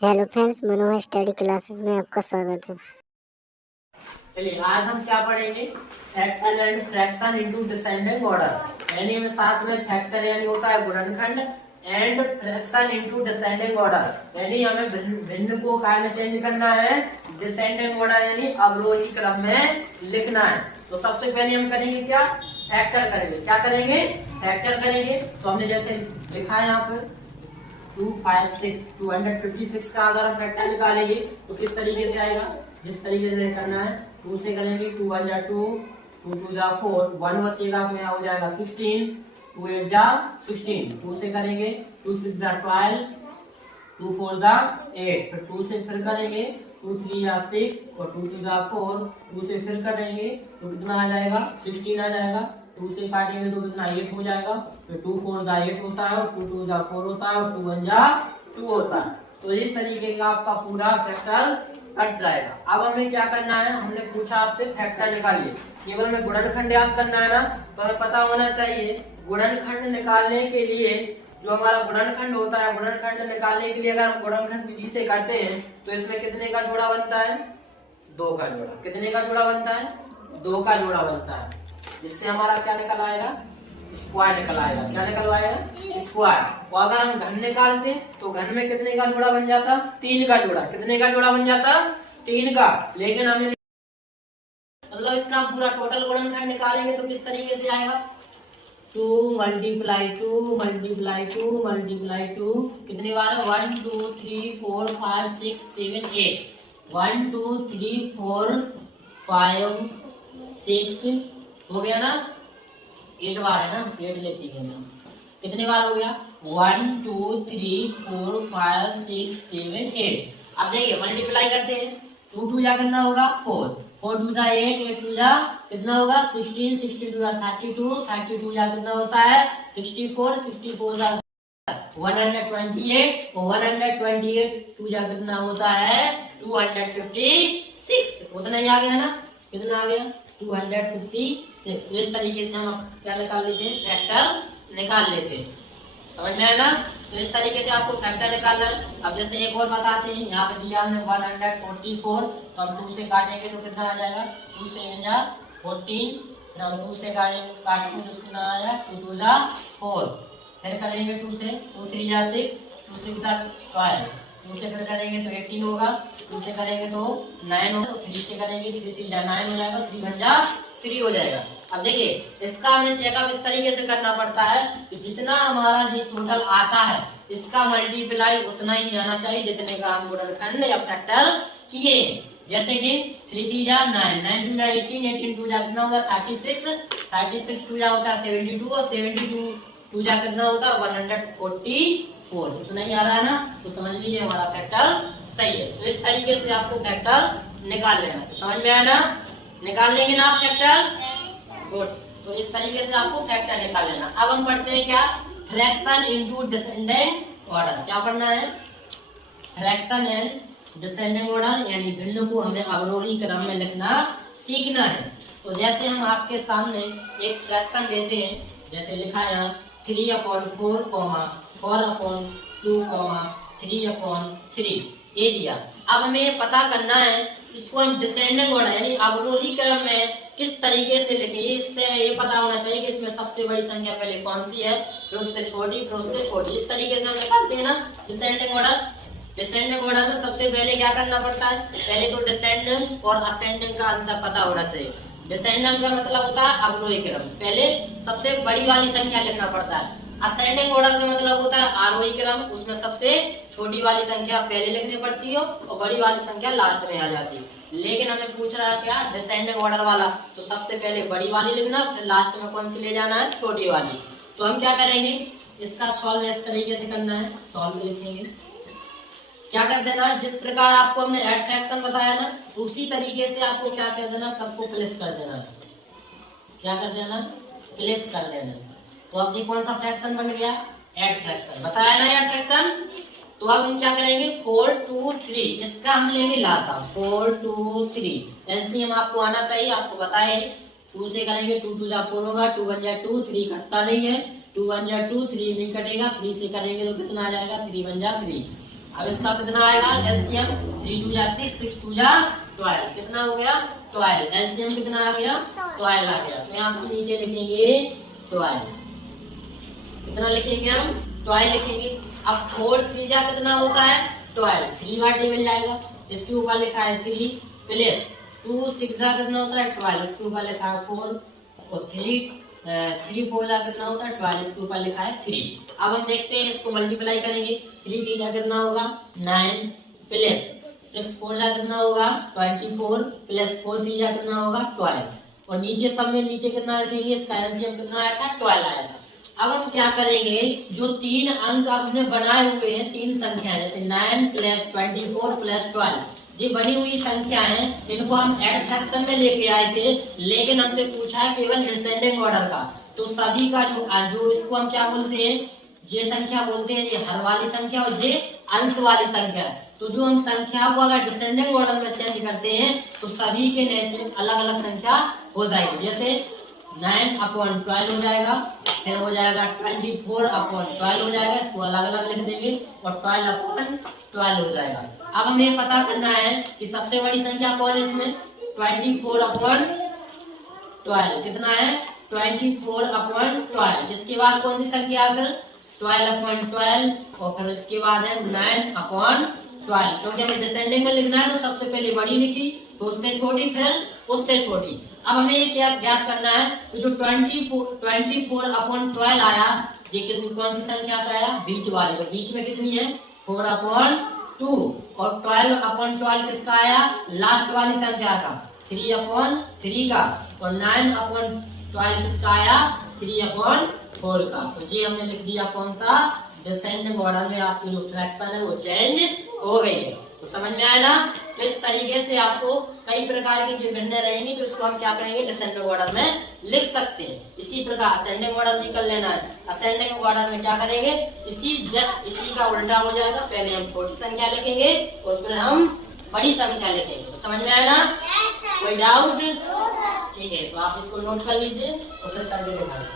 Hello friends, Manohar study classes में आपका स्वागत है। चलिए आज हम क्या पढ़ेंगे factor and fraction into descending order. यानी में साथ में फैक्टर यानी होता है गुणनखंड and fraction into descending order. यानी हमें भिन्न को काय में चेंज करना है, डिसेंडिंग ऑर्डर यानी अवरोही क्रम में लिखना है। तो सबसे पहले हम करेंगे क्या, फैक्टर करेंगे। क्या करेंगे, फैक्टर करेंगे। तो हमने जैसे लिखा है यहाँ पे 256 का अगर हम फैक्टर निकालेंगे तो किस तरीके से आएगा, जिस तरीके से करना है 2 से करेंगे 2 1 जा 2 2 2 जा 4 1 बचेगा तो यहाँ हो जाएगा 16 2 8 जा 16 2 से करेंगे 2 6 जा 12 2 4 जा 8 फिर 2 से फिर करेंगे 2 3 जा 6 और 2 2 जा 4 2 से फिर करेंगे तो कितना आ जाएगा 16 आ जाएगा। 2 से काटेंगे तो कितना 8 हो जाएगा। फिर 2 4 जा 8 होता है और 2 2 जा 4 होता है और 2 1 जा 2 होता है। तो इस तरीके का आपका पूरा फैक्टर कट जाएगा। अब हमें क्या करना है, हमने पूछा आपसे फैक्टर निकालिए, केवल हमें गुणनखंड याद करना है ना, तो हमें पता होना चाहिए गुणनखंड निकालने के लिए जो हमारा गुणनखंड होता है, गुणनखंड निकालने के लिए अगर हम गुणनखंड विधि से करते हैं तो इसमें कितने का जोड़ा बनता है, 2 का जोड़ा। कितने का जोड़ा बनता है, 2 का जोड़ा बनता है, जिससे हमारा क्या निकल आएगा, स्क्वायर निकल आएगा। क्या निकल आएगा, स्क्वायर। और अगर हम घन निकालते तो घन में कितने का जोड़ा बन जाता, 3 का जोड़ा। कितने का जोड़ा बन जाता, 3 का। लेकिन हमें मतलब इसका पूरा टोटल गुणनखंड निकालेंगे तो किस तरीके से आएगा, 2 मल्टीप्लाई 2 मल्टीप्लाई 2 मल्टीप्लाई 2 कितनी बार है, 1 2 3 4 5 6 7 8 1 2 3 4 5 6 हो गया ना, 8 बार है ना, 8 लेती है ना। कितने बार हो गया, 1 2 3 4 5 6 7 8। अब देखिए मल्टीप्लाई करते हैं, 2 2 जा कितना होगा 4 4 2 जा 8 8 2 जा कितना होगा 16 16 2 जा 32 32 जा कितना होता है 64 64 जा 128 128 2 जा कितना होता है 256। उतना ही आ गया ना, कितना आ गया 256। इस तरीके से हम क्या निकाल लेते हैं, फैक्टर निकाल लेते हैं। समझ में आया ना। तो इस तरीके से आपको फैक्टर निकालना है। अब जैसे एक और बताते हैं, यहाँ पे दिया हमने 144, तो हम 2 से काटेंगे तो कितना आ जाएगा, 2 से 1 जा 14, फिर हम 2 से काटेंगे तो कितना आ जाएगा 2 2 जा 4, फिर करेंगे 2 से 2 3 जा 6 2 6 जा 12, 2 से फिर करेंगे तो 18 होगा, 2 से करेंगे तो 9 होगा, 3 से करेंगे 3 3 जा 9 हो जाएगा, 3 1 जा 3 हो जाएगा। अब देखिए इसका हमें चेकअप इस तरीके से करना पड़ता है कि जितना हमारा जो टोटल आता है इसका मल्टीप्लाई उतना ही आना चाहिए जितने का हम गुणनखंड या फैक्टर किए। जैसे कि 3 3 जा 9 9 2 जा 18 18 2 जा कितना होगा 36 36 2 जा होता है 72 और 72 2 जा कितना होता है 144। इतना ही आ रहा है ना, तो समझ लीजिए हमारा फैक्टर सही है। तो इस तरीके से आपको फैक्टर निकाल लेना। तो समझ में आया ना, निकाल लेंगे ना आप फैक्टर, गुड। तो इस तरीके से आपको फैक्टर निकाल लेना। अब हम पढ़ते हैं क्या, फ्रैक्शन इनटू डिसेंडिंग ऑर्डर। क्या पढ़ना है, फ्रैक्शन एंड डिसेंडिंग ऑर्डर, यानी भिन्न को हमें अवरोही क्रम में लिखना सीखना है। तो जैसे हम आपके सामने एक फ्रैक्शन देते हैं, जैसे लिखा है 3/4, 4/2, 3/3 ये दिया। अब हमें ये पता करना है इसको हम डिसेंडिंग ऑर्डर यानी अवरोही क्रम में किस तरीके से लिखें। इससे ये पता होना चाहिए कि इसमें सबसे बड़ी संख्या पहले कौन सी है, फिर उससे छोटी, फिर उससे छोटी। इस तरीके से हम निकालते हैं ना डिसेंडिंग ऑर्डर। डिसेंडिंग ऑर्डर में सबसे पहले क्या करना पड़ता है, पहले तो डिसेंडिंग और असेंडिंग का अंतर पता होना चाहिए। डिसेंडिंग का मतलब होता है अवरोही क्रम, पहले सबसे बड़ी वाली संख्या लिखना पड़ता है। असेंडिंग ऑर्डर का मतलब होता है आरोही क्रम, उसमें सबसे छोटी वाली संख्या पहले लिखनी पड़ती है और बड़ी वाली संख्या लास्ट में आ जाती है। लेकिन हमें पूछ रहा है क्या, डिसेंडिंग ऑर्डर वाला, तो सबसे पहले बड़ी वाली लिखना, फिर लास्ट में कौन सी ले जाना है, छोटी वाली। तो हम क्या करेंगे, इसका सॉल्व इस तरीके से करना है, सॉल्व लिखेंगे। क्या कर देना है, जिस प्रकार आपको हमने ऐड फ्रैक्शन बताया ना, उसी तरीके से आपको क्या कर देना, सबको प्लेस कर देना है। क्या कर देना, प्लेस कर देना। तो अब ये कौन सा फ्रैक्शन बन गया, ऐड फ्रैक्शन बताया ना, ऐड फ्रैक्शन। तो अब हम क्या करेंगे, 4 2 3, इसका हम लेंगे लासा 4 2 3। एलसीएम आपको आना चाहिए, आपको बताए 2 से करेंगे 2 2 जा 4 होगा, 2 1 जा 2, 3 कटता नहीं है, 2 1 जा 2, 3 नहीं कटेगा, 3 से करेंगे तो कितना आ जाएगा 3 1 जा 3। अब इसका कितना आएगा एलसीएम, 3 2 जा 6, 6 2 जा 12, कितना हो गया 12। एलसीएम कितना आ गया 12 आ गया। तो यहाँ पर नीचे लिखेंगे 12, कितना लिखेंगे हम 12 लिखेंगे। अब 4 3 जा कितना होता है 12, 3 बार टेबल जाएगा, इसके ऊपर लिखा है 3 प्लस 2 6 जा कितना होता है 12, इसके ऊपर लिखा है 4 और 3 4 जा कितना होता है 12, इसके ऊपर लिखा है 3। अब हम देखते हैं इसको मल्टीप्लाई करेंगे। 3 3 जा कितना होगा 9 प्लस 6 4 जा कितना होगा 24 प्लस 4 3 जा कितना होगा 12 और नीचे सब में नीचे कितना रखेंगे इसका एलसीएम कितना आया था 12 आया था। अब हम क्या करेंगे, जो 3 अंक आपने बनाए हुए हैं 3 संख्याएं जैसे 9 प्लस 24 प्लस 12, ये बनी हुई संख्या है, इनको हम ऐड फ्रैक्शन में लेके आए थे, लेकिन हमसे पूछा है केवल डिसेंडिंग ऑर्डर का। तो सभी का जो इसको हम क्या बोलते हैं, ये संख्या बोलते हैं, ये हर वाली संख्या और ये अंश वाली संख्या। तो जो हम संख्या को अगर डिसेंडिंग ऑर्डर में चेंज करते हैं तो सभी के नेचुरल अलग अलग संख्या हो जाएगी। जैसे 9/12 हो जाएगा, फिर हो जाएगा 24/12 हो जाएगा, इसको अलग अलग लिख देंगे और 12/12 हो जाएगा। अब हमें पता करना है कि सबसे बड़ी संख्या कौन है इसमें 24/12 कितना है 24/12। इसके बाद कौन सी संख्या आकर 12/12 और फिर इसके बाद है 9/12। क्योंकि हमें डिसेंडिंग में लिखना है तो सबसे पहले बड़ी लिखी, तो उससे छोटी, फिर उससे छोटी। अब हमें ये क्या ज्ञात करना है कि जो 24/12 आया, ये कितनी कौन सी संख्या का आया बीच वाले, तो बीच में कितनी है 4/2 और 12/12 किसका आया लास्ट वाली संख्या का 3/3 का और 9/12 किसका आया 3/4 का। तो ये हमने लिख दिया कौन सा डिसेंडिंग ऑर्डर में आपकी जो फ्रैक्शन है वो चेंज हो गई है। तो समझ में आया ना। तो इस तरीके से आपको कई प्रकार की जो भिन्न रहेंगी तो इसको हम क्या करेंगे डिसेंडिंग ऑर्डर में लिख सकते हैं। इसी प्रकार असेंडिंग ऑर्डर भी कर लेना है। असेंडिंग ऑर्डर में क्या करेंगे इसी का उल्टा हो जाएगा, पहले हम छोटी संख्या लिखेंगे और फिर हम बड़ी संख्या लिखेंगे। तो समझ में आया ना, कोई डाउट? ठीक है, तो आप इसको नोट कर लीजिए और फिर करके दिखाइए।